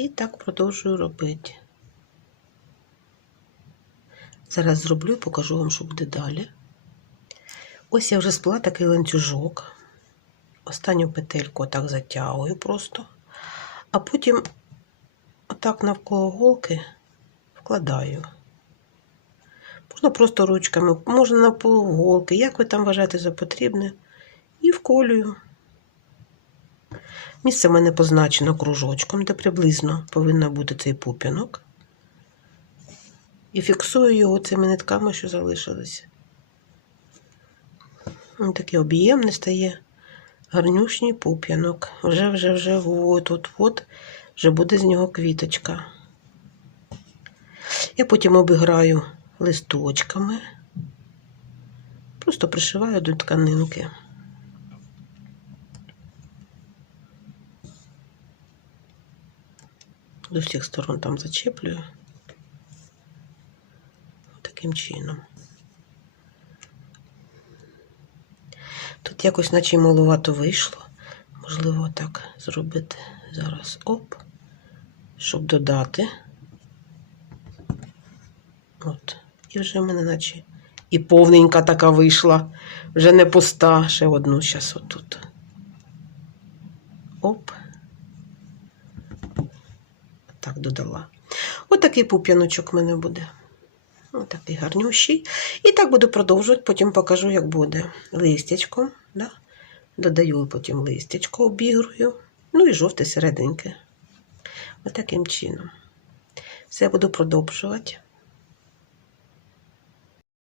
І так продовжую робити. Зараз зроблю і покажу вам, що буде далі. Ось я вже сплела такий ланцюжок. Останню петельку отак затягую просто. А потім отак навколо голки вкладаю. Можна просто ручками, можна на полуголки, як ви там вважаєте за потрібне. І вколюю. Місце в мене позначено кружочком, де приблизно повинен бути цей пуп'янок. І фіксую його цими нитками, що залишилися. Ось такий об'ємний стає гарнюшній пуп'янок. Вже, вже, вже, от, от, от, вже буде з нього квіточка. Я потім обіграю листочками, просто пришиваю до тканинки. З усіх сторон там зачеплюю. Таким чином. Тут якось наче малувато вийшло. Можливо, так зробити зараз оп, щоб додати. От. І вже в мене наче і повненька така вийшла. Вже не пуста. Ще одну зараз отут. Оп. Так додала. Отакий пуп'яночок в мене буде. Отакий гарнющий. І так буду продовжувати, потім покажу, як буде. Листячком. Да? Додаю потім листячко, обігрую. Ну і жовте серединке. Отаким чином. Все буду продовжувати.